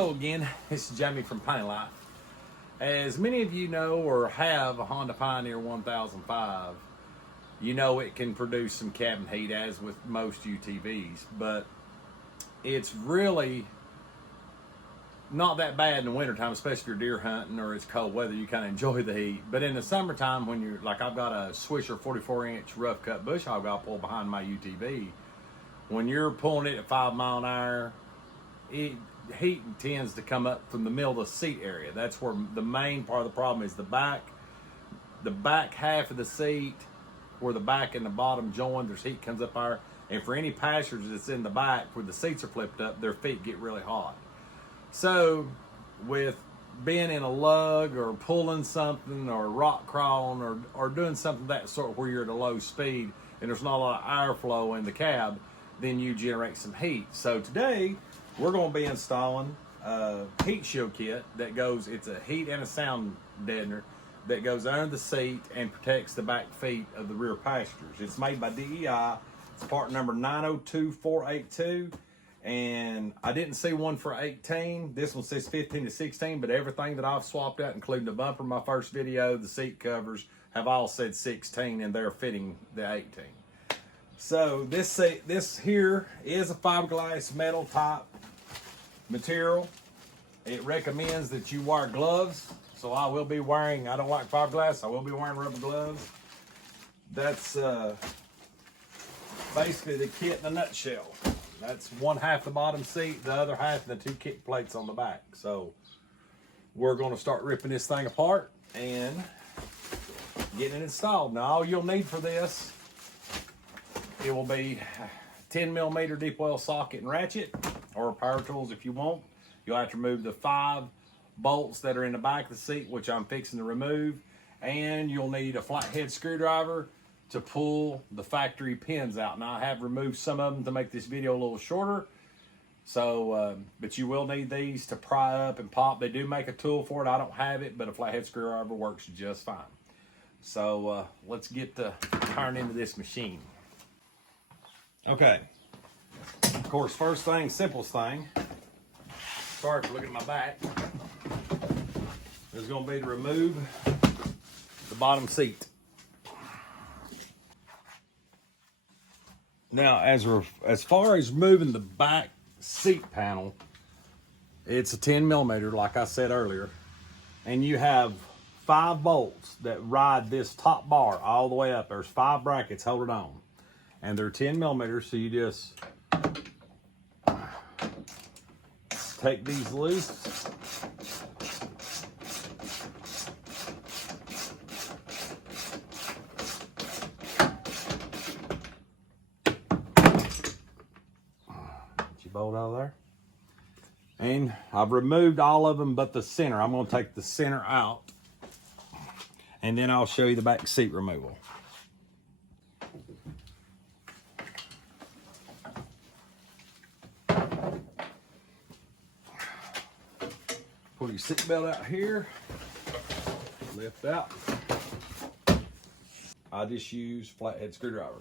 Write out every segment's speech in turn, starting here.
Hello again, this is Jamie from Piney. As many of you know or have a Honda Pioneer 1005, you know it can produce some cabin heat as with most UTVs, but it's really not that bad in the wintertime, especially if you're deer hunting or it's cold weather. You kind of enjoy the heat. But in the summertime, when you're like, I've got a Swisher 44-inch rough cut bush hog I'll pull behind my UTV. When you're pulling it at 5 mile an hour, heat tends to come up from the middle of the seat area. That's where the main part of the problem is. The back half of the seat, where the back and the bottom join, there's heat comes up there. And for any passengers that's in the back where the seats are flipped up, their feet get really hot. So with being in a lug or pulling something or rock crawling or doing something of that sort where you're at a low speed and there's not a lot of airflow in the cab, then you generate some heat. So today we're going to be installing a heat shield kit that goes, it's a heat and a sound deadener that goes under the seat and protects the back feet of the rear passengers. It's made by DEI. It's part number 902482. And I didn't see one for 18. This one says 15 to 16, but everything that I've swapped out, including the bumper in my first video, the seat covers, have all said 16, and they're fitting the 18. So this here is a fiberglass metal type material. It recommends that you wear gloves. So I will be wearing, I don't like fiberglass, I will be wearing rubber gloves. That's basically the kit in a nutshell. That's one half the bottom seat, the other half the two kick plates on the back. So we're going to start ripping this thing apart and getting it installed. Now all you'll need for this, it will be 10 millimeter deep well socket and ratchet, or power tools if you want. You'll have to remove the 5 bolts that are in the back of the seat, which I'm fixing to remove. And you'll need a flathead screwdriver to pull the factory pins out. Now I have removed some of them to make this video a little shorter. So, but you will need these to pry up and pop. They do make a tool for it. I don't have it, but a flathead screwdriver works just fine. So let's get to turn into this machine. Okay. Of course, first thing, simplest thing. Sorry for looking at my back. Is going to be to remove the bottom seat. Now, as far as moving the back seat panel, it's a 10 millimeter, like I said earlier, and you have 5 bolts that ride this top bar all the way up. There's 5 brackets holding on, and they're 10 millimeters. So you just take these loose. Bolt out of there, and I've removed all of them but the center. I'm going to take the center out, and then I'll show you the back seat removal. Pull your seat belt out here, lift out. I just use flathead screwdriver.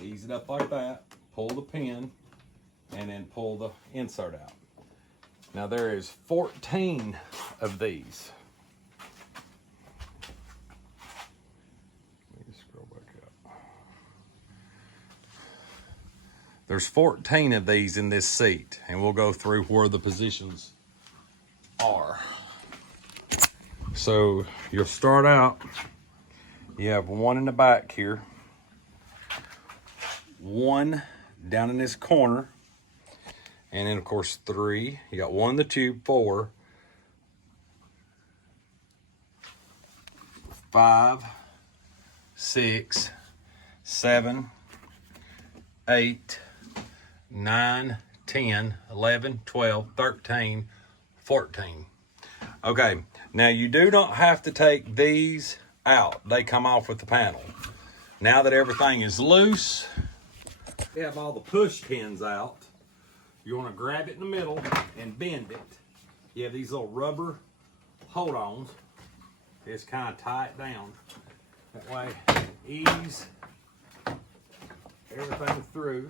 Ease it up like that, pull the pin, and then pull the insert out. Now there is 14 of these. Let me scroll back up. There's 14 of these in this seat, and we'll go through where the positions are. So you'll start out, you have one in the back here, one down in this corner, and then of course 3. You got 1 in the tube, 4, 5, 6, 7, 8, 9, 10, 11, 12, 13, 14. Okay, now you do not have to take these out. They come off with the panel. Now that everything is loose, you have all the push pins out. You want to grab it in the middle and bend it. You have these little rubber hold-ons. Just kind of tie it down. That way, ease everything through.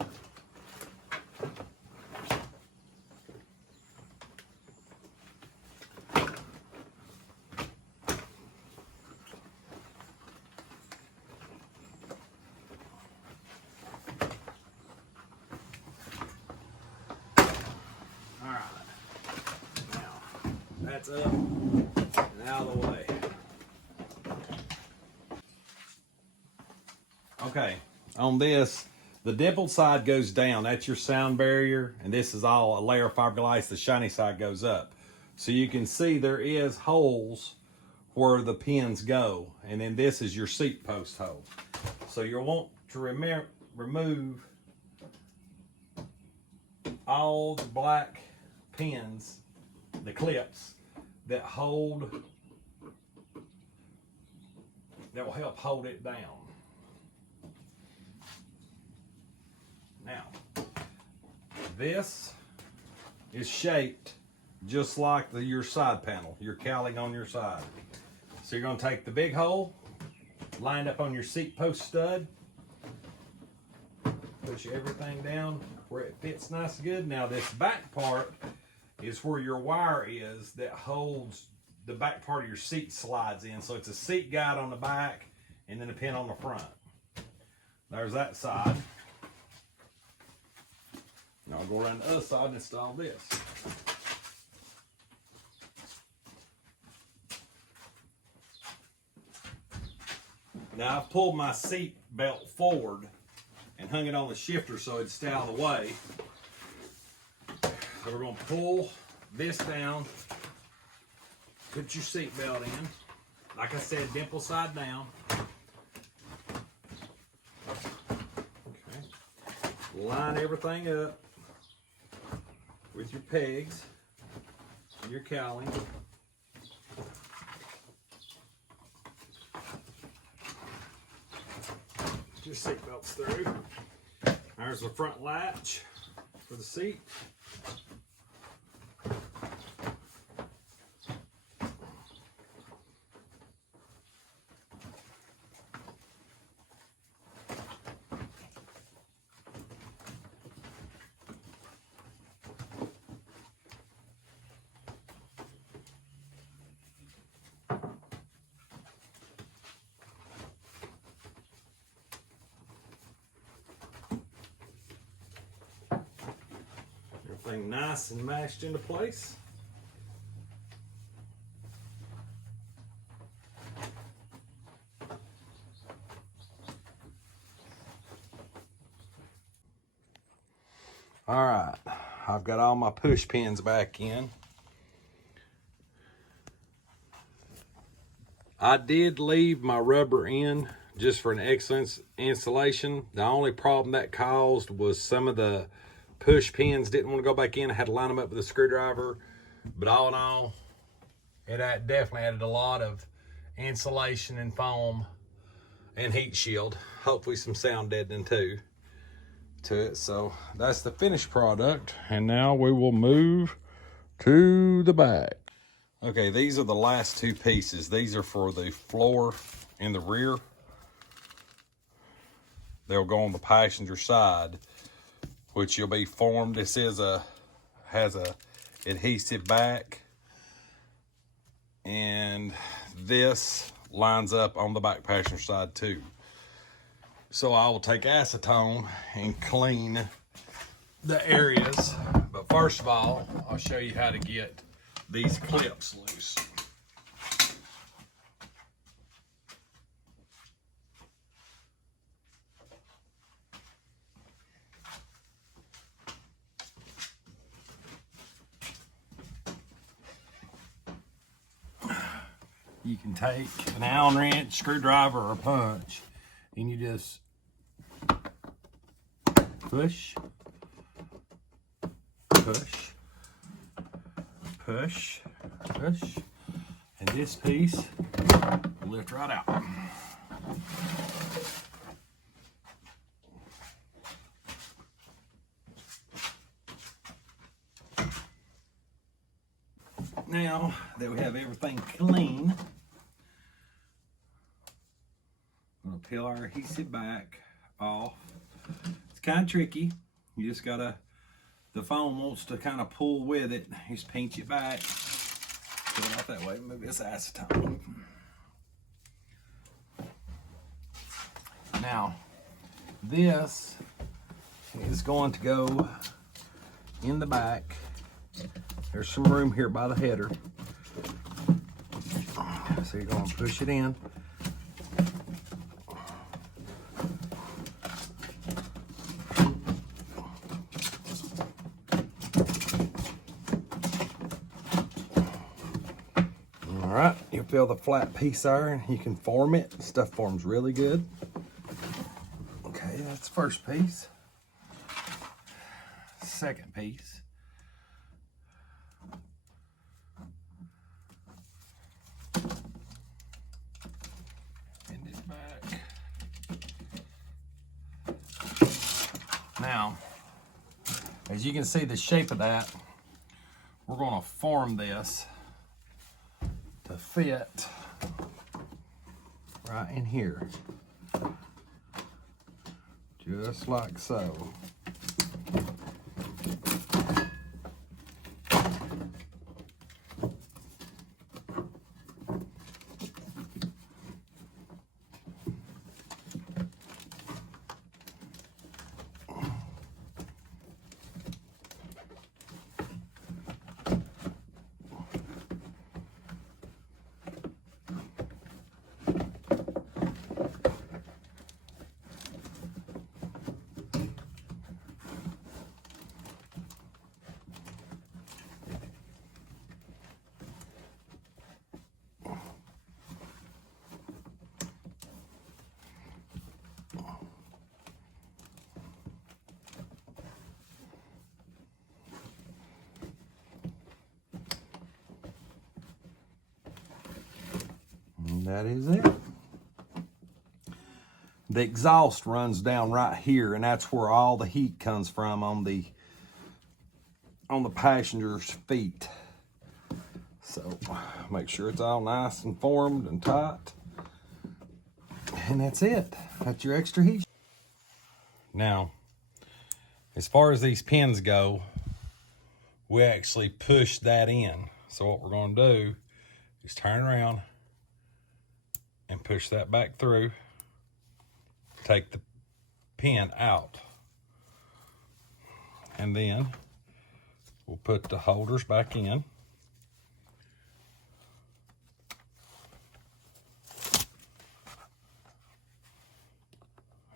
That's up and out of the way. Okay, on this, the dimpled side goes down. That's your sound barrier, and this is all a layer of fiberglass. The shiny side goes up. So you can see there is holes where the pins go, and then this is your seat post hole. So you'll want to remove all the black pins, the clips that hold, that will help hold it down. Now, this is shaped just like your side panel, your cowling on your side. So you're going to take the big hole, lined up on your seat post stud, push everything down where it fits nice and good. Now this back part is where your wire is that holds the back part of your seat slides in. So it's a seat guide on the back and then a pin on the front. There's that side. Now I'll go around the other side and install this. Now I've pulled my seat belt forward and hung it on the shifter so it'd stay out of the way. So we're going to pull this down, put your seat belt in. Like I said, dimple side down. Okay. Line everything up with your pegs and your cowling. Your seat belts through. There's the front latch for the seat. Everything nice and mashed into place. All right, I've got all my push pins back in. I did leave my rubber in just for an excellent installation. The only problem that caused was some of the push pins didn't want to go back in. I had to line them up with a screwdriver. But all in all, it definitely added a lot of insulation and foam and heat shield. Hopefully some sound deadening too to it. So that's the finished product. And now we will move to the back. Okay, these are the last two pieces. These are for the floor in the rear. They'll go on the passenger side, which will be formed. This has a adhesive back, and this lines up on the back passenger side too. So I will take acetone and clean the areas, but first of all, I'll show you how to get these clips loose. You can take an Allen wrench, screwdriver, or a punch, and you just push, push, push, push, and this piece will lift right out. Now that we have everything clean, I'm gonna peel our adhesive back off. It's kind of tricky. You just gotta, the foam wants to kind of pull with it. You just pinch it back. Pull it out that way. Move this acetone. Now, this is going to go in the back. There's some room here by the header. So you're going to push it in. All right, you feel the flat piece there, you can form it. Stuff forms really good. Okay, that's the first piece. Second piece. Bend it back. Now, as you can see the shape of that, we're going to form this to fit right in here, just like so. And that is it. The exhaust runs down right here, and that's where all the heat comes from on the passenger's feet. So make sure it's all nice and formed and tight. And that's it. That's your extra heat. Now, as far as these pins go, we actually push that in. So what we're going to do is turn around and push that back through. Take the pin out. And then we'll put the holders back in.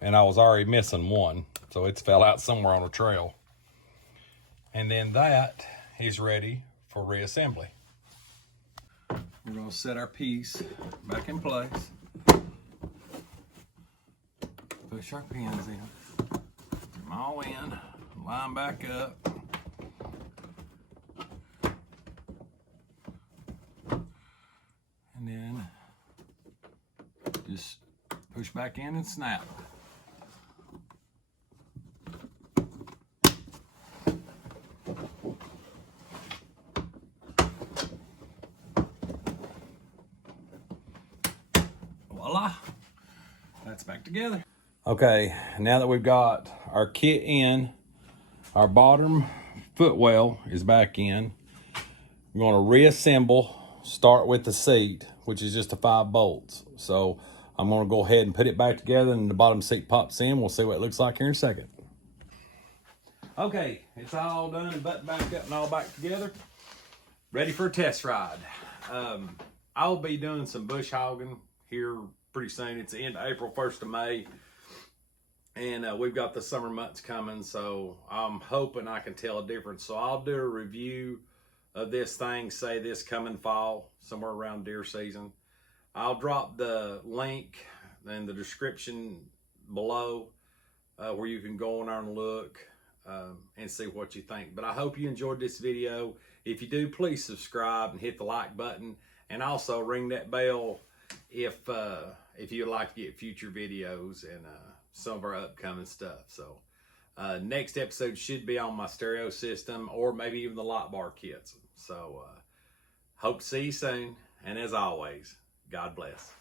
And I was already missing one, so it's fell out somewhere on a trail. And then that is ready for reassembly. We're going to set our piece back in place. Push our pins in. Put them all in. Line back up. And then just push back in and snap. Voila, that's back together. Okay, now that we've got our kit in, our bottom footwell is back in. We're going to reassemble, start with the seat, which is just the 5 bolts. So I'm going to go ahead and put it back together, and the bottom seat pops in. We'll see what it looks like here in a second. Okay, it's all done and buttoned back up and all back together. Ready for a test ride. I'll be doing some bush hogging here pretty soon. It's the end of April, 1st of May. And we've got the summer months coming, so I'm hoping I can tell a difference. So I'll do a review of this thing, say this coming fall, somewhere around deer season. I'll drop the link in the description below where you can go on there and look and see what you think. But I hope you enjoyed this video. If you do, please subscribe and hit the like button, and also ring that bell if you'd like to get future videos and some of our upcoming stuff. So next episode should be on my stereo system, or maybe even the lock bar kits. So hope to see you soon, and as always, God bless.